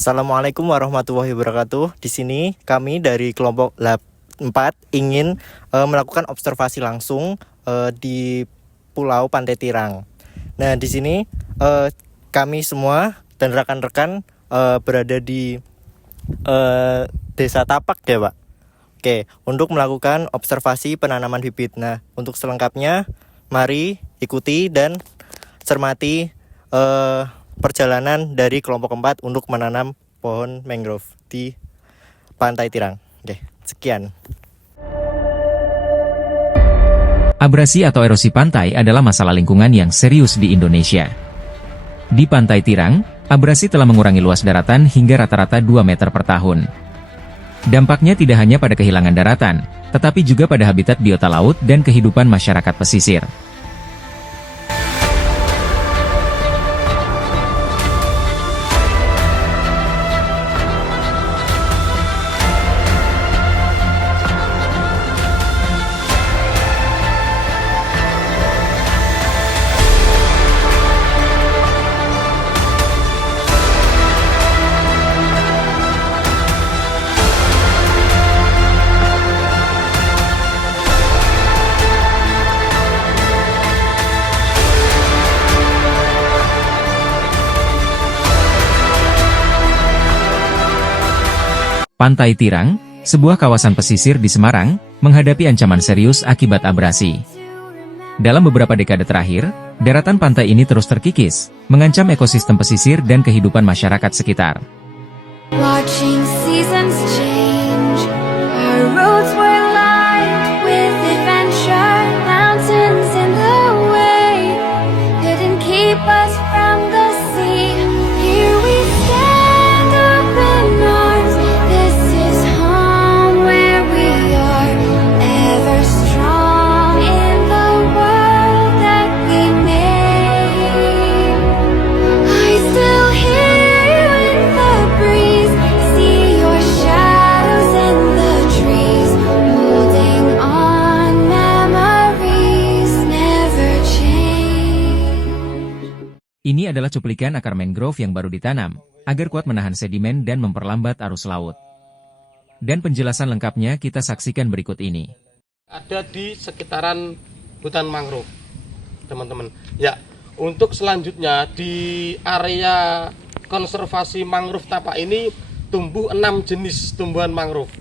Assalamualaikum warahmatullahi wabarakatuh. Di sini kami dari kelompok Lab 4 ingin melakukan observasi langsung di Pulau Pantai Tirang. Nah, di sini kami semua dan rekan-rekan berada di Desa Tapak ya, Pak. Oke, untuk melakukan observasi penanaman bibit. Nah, untuk selengkapnya mari ikuti dan cermati perjalanan dari kelompok 4 untuk menanam pohon mangrove di Pantai Tirang. Oke, sekian. Abrasi atau erosi pantai adalah masalah lingkungan yang serius di Indonesia. Di Pantai Tirang, abrasi telah mengurangi luas daratan hingga rata-rata 2 meter per tahun. Dampaknya tidak hanya pada kehilangan daratan, tetapi juga pada habitat biota laut dan kehidupan masyarakat pesisir. Pantai Tirang, sebuah kawasan pesisir di Semarang, menghadapi ancaman serius akibat abrasi. Dalam beberapa dekade terakhir, daratan pantai ini terus terkikis, mengancam ekosistem pesisir dan kehidupan masyarakat sekitar. Watching seasons change, our roads were lined with adventure, mountains in the way, couldn't keep us from the sea. Here we stand open arms, this is home where we are, ever strong in the world that we made. I still hear you in the breeze, see your shadows in the trees, holding on, memories never change. Ini adalah cuplikan akar mangrove yang baru ditanam, agar kuat menahan sedimen dan memperlambat arus laut. Dan penjelasan lengkapnya kita saksikan berikut ini. Ada di sekitaran hutan mangrove, teman-teman. Ya, untuk selanjutnya di area konservasi mangrove Tapak ini tumbuh 6 jenis tumbuhan mangrove.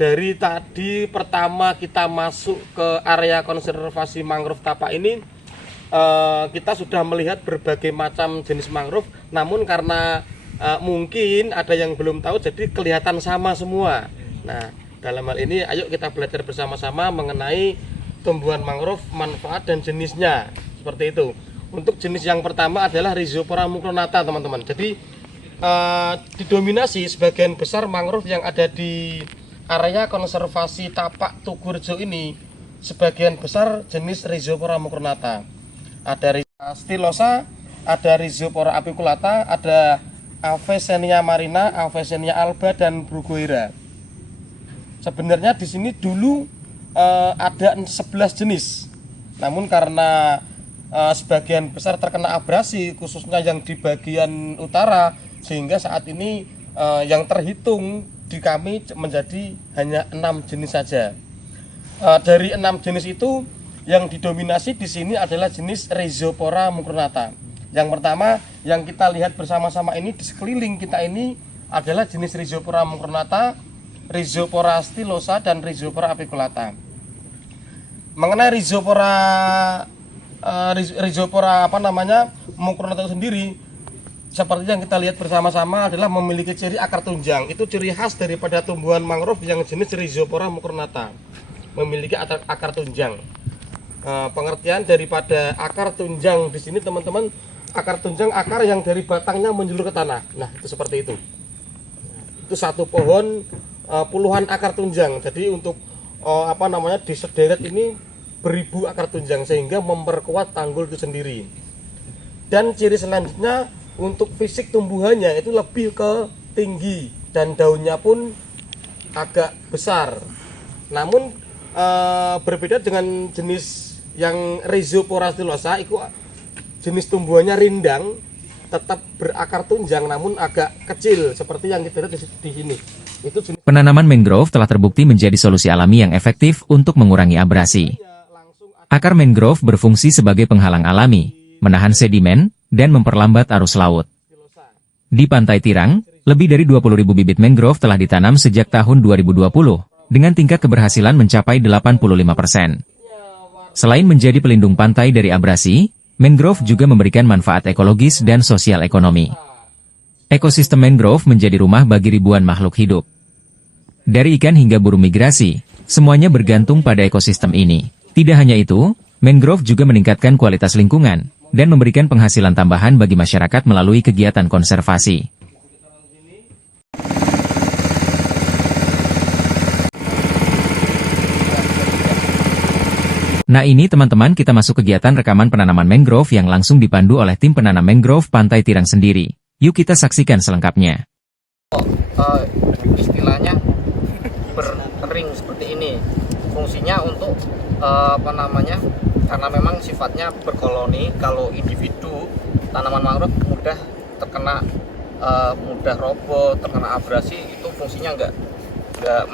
Dari tadi pertama kita masuk ke area konservasi mangrove Tapak ini, kita sudah melihat berbagai macam jenis mangrove. Namun karena mungkin ada yang belum tahu, jadi kelihatan sama semua. Nah, dalam hal ini ayo kita belajar bersama-sama mengenai tumbuhan mangrove, manfaat dan jenisnya. Seperti itu. Untuk jenis yang pertama adalah Rhizopora mucronata, teman-teman. Jadi didominasi sebagian besar mangrove yang ada di area konservasi Tapak Tugurejo ini, sebagian besar jenis Rhizopora mucronata. Ada Stylosa, ada Rhizopora apiculata, ada Avicennia marina, Avicennia alba dan Bruguiera. Sebenarnya di sini dulu ada 11 jenis. Namun karena sebagian besar terkena abrasi, khususnya yang di bagian utara, sehingga saat ini yang terhitung di kami menjadi hanya 6 jenis saja. Dari 6 jenis itu, yang didominasi di sini adalah jenis Rhizopora mucronata. Yang pertama yang kita lihat bersama-sama ini di sekeliling kita ini adalah jenis Rhizopora mucronata, Rhizopora stylosa dan Rhizopora apiculata. Mengenai Rhizopora mucronata itu sendiri, seperti yang kita lihat bersama-sama adalah memiliki ciri akar tunjang. Itu ciri khas daripada tumbuhan mangrove yang jenis Rhizopora mucronata, memiliki akar tunjang. Pengertian daripada akar tunjang di sini, teman-teman, akar tunjang akar yang dari batangnya menjulur ke tanah. Nah, itu seperti itu. Itu satu pohon puluhan akar tunjang. Jadi untuk di sederet ini beribu akar tunjang sehingga memperkuat tanggul itu sendiri. Dan ciri selanjutnya untuk fisik tumbuhannya itu lebih ke tinggi dan daunnya pun agak besar. Namun berbeda dengan jenis yang Rhizopora stylosa, itu jenis tumbuhannya rindang. tetap berakar tunjang namun agak kecil seperti yang kita lihat di sini. Itu jenis Penanaman mangrove telah terbukti menjadi solusi alami yang efektif untuk mengurangi abrasi. Akar mangrove berfungsi sebagai penghalang alami, menahan sedimen, dan memperlambat arus laut. Di Pantai Tirang, lebih dari 20.000 bibit mangrove telah ditanam sejak tahun 2020, dengan tingkat keberhasilan mencapai 85%. Selain menjadi pelindung pantai dari abrasi, mangrove juga memberikan manfaat ekologis dan sosial ekonomi. Ekosistem mangrove menjadi rumah bagi ribuan makhluk hidup. Dari ikan hingga burung migrasi, semuanya bergantung pada ekosistem ini. Tidak hanya itu, mangrove juga meningkatkan kualitas lingkungan, dan memberikan penghasilan tambahan bagi masyarakat melalui kegiatan konservasi. Nah ini teman-teman kita masuk kegiatan rekaman penanaman mangrove yang langsung dipandu oleh tim penanam mangrove Pantai Tirang sendiri. Yuk kita saksikan selengkapnya. Istilahnya berring seperti ini. Fungsinya untuk karena memang sifatnya berkoloni. Kalau individu tanaman mangrove mudah terkena mudah roboh, terkena abrasi, itu fungsinya nggak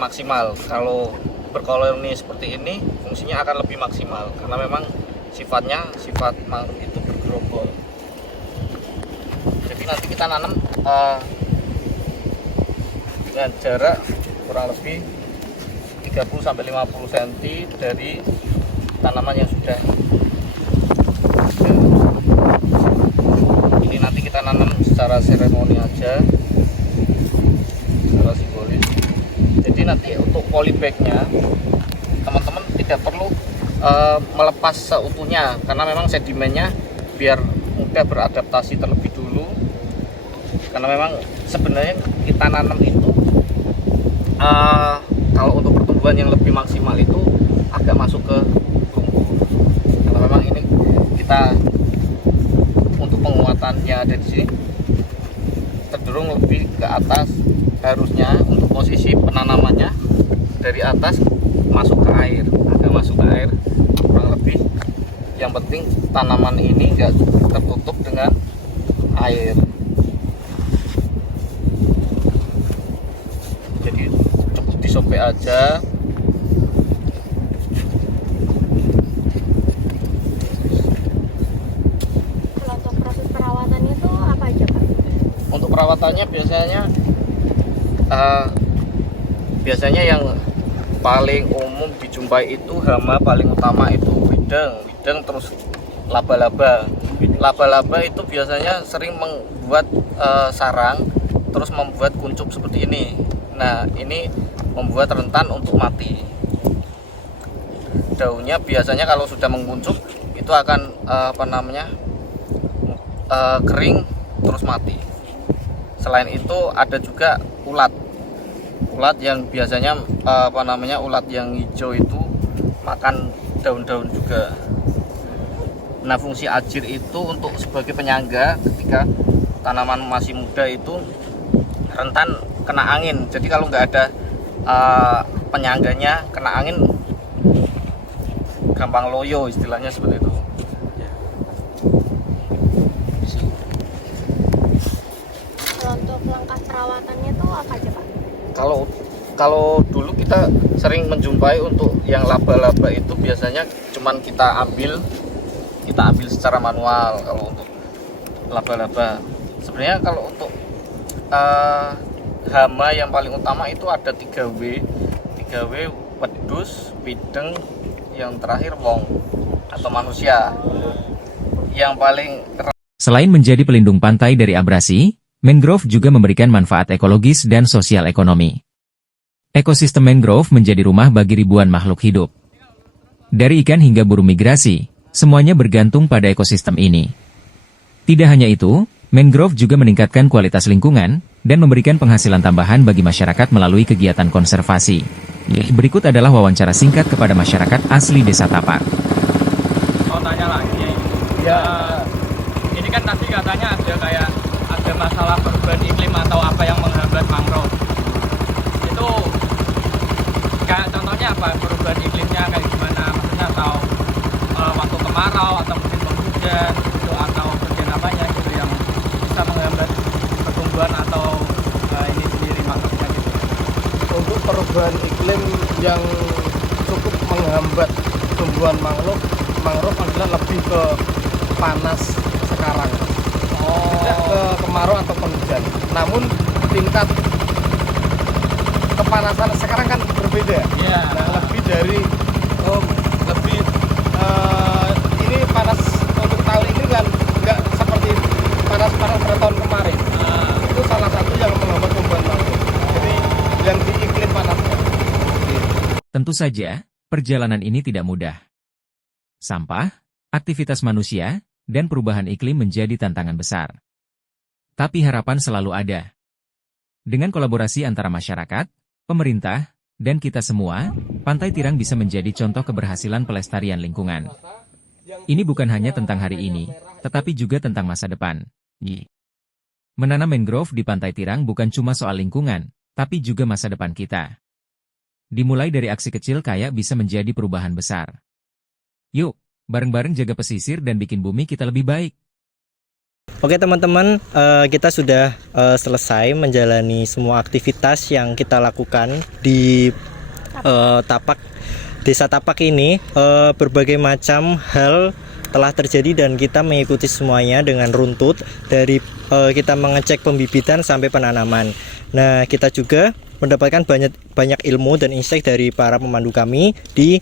maksimal. Kalau berkoloni seperti ini fungsinya akan lebih maksimal karena memang sifat mangrove itu bergerombol. Jadi nanti kita nanam dengan jarak kurang lebih 30-50 cm dari tanaman yang sudah ini nanti kita nanam secara seremoni aja, secara simbolis. Jadi nanti untuk polybagnya teman-teman tidak perlu melepas seutuhnya karena memang sedimennya biar mudah beradaptasi terlebih dulu, karena memang sebenarnya kita nanam itu kalau untuk pertumbuhan yang lebih maksimal itu agak masuk ke tumbuh, karena memang ini kita untuk penguatannya ada di sini cenderung lebih ke atas. Harusnya untuk posisi penanamannya dari atas masuk ke air, agak masuk ke air kurang lebih. Yang penting tanaman ini enggak tertutup dengan air. Jadi cukup disobek aja. Kalau untuk proses perawatannya itu apa aja, Pak? Untuk perawatannya biasanya yang paling umum dijumpai itu hama, paling utama itu wideng terus laba-laba. Laba-laba itu biasanya sering membuat sarang, terus membuat kuncup seperti ini. Nah ini membuat rentan untuk mati. Daunnya biasanya kalau sudah menguncup itu akan kering terus mati. Selain itu ada juga ulat yang biasanya ulat yang hijau itu makan daun-daun juga. Nah fungsi ajir itu untuk sebagai penyangga ketika tanaman masih muda itu rentan kena angin. Jadi kalau nggak ada penyangganya, kena angin gampang loyo, istilahnya seperti itu. Kalau untuk langkah perawatannya itu apa aja, Pak? Kalau dulu kita sering menjumpai untuk yang laba-laba itu biasanya cuman kita ambil secara manual. Kalau untuk laba-laba sebenarnya kalau untuk hama yang paling utama itu ada 3W, wedus, wideng, yang terakhir wong atau manusia. Yang paling Selain menjadi pelindung pantai dari abrasi, mangrove juga memberikan manfaat ekologis dan sosial ekonomi. Ekosistem mangrove menjadi rumah bagi ribuan makhluk hidup. Dari ikan hingga burung migrasi, semuanya bergantung pada ekosistem ini. Tidak hanya itu, mangrove juga meningkatkan kualitas lingkungan dan memberikan penghasilan tambahan bagi masyarakat melalui kegiatan konservasi. Berikut adalah wawancara singkat kepada masyarakat asli Desa Tapak. Mau tanya lagi, ya ini kan tadi katanya ada masalah perubahan iklim atau apa yang menghambat mangrove. Itu kayak contohnya apa, perubahan iklimnya kayak gimana? Maksudnya atau waktu kemarau atau musim penghujan gitu, atau bagian apanya gitu yang perubahan iklim yang cukup menghambat tumbuhan mangrove adalah lebih ke panas sekarang, tidak ke kemarau atau penghujan. Namun tingkat kepanasan sekarang kan berbeda. Nah, lebih dari ini panas untuk tahun ini kan nggak seperti panas-panas pada tahun kemarin. Itu salah satu yang menghambat tumbuhan mangrove. Jadi yang di iklim panasnya. Tentu saja, perjalanan ini tidak mudah. Sampah, aktivitas manusia, dan perubahan iklim menjadi tantangan besar. Tapi harapan selalu ada. Dengan kolaborasi antara masyarakat, pemerintah, dan kita semua, Pantai Tirang bisa menjadi contoh keberhasilan pelestarian lingkungan. Ini bukan hanya tentang hari ini, tetapi juga tentang masa depan. Menanam mangrove di Pantai Tirang bukan cuma soal lingkungan, tapi juga masa depan kita. Dimulai dari aksi kecil kayak bisa menjadi perubahan besar. Yuk, bareng-bareng jaga pesisir dan bikin bumi kita lebih baik. Oke teman-teman, kita sudah selesai menjalani semua aktivitas yang kita lakukan di Desa Tapak ini. Berbagai macam hal telah terjadi dan kita mengikuti semuanya dengan runtut, dari kita mengecek pembibitan sampai penanaman. Nah, kita juga mendapatkan banyak ilmu dan insight dari para pemandu kami di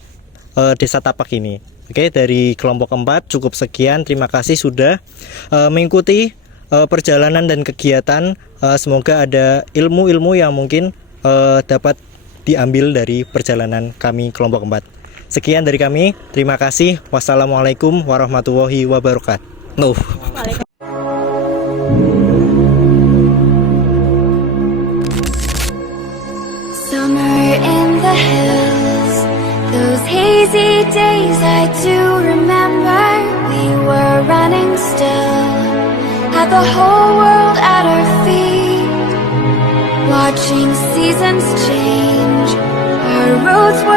Desa Tapak ini. Oke, dari kelompok 4 cukup sekian. Terima kasih sudah mengikuti perjalanan dan kegiatan. Semoga ada ilmu-ilmu yang mungkin dapat diambil dari perjalanan kami kelompok 4. Sekian dari kami. Terima kasih. Wassalamualaikum warahmatullahi wabarakatuh. Summer in the hills, those hazy days I do remember. We were running still, had the whole world at our feet, watching seasons change. Our roads were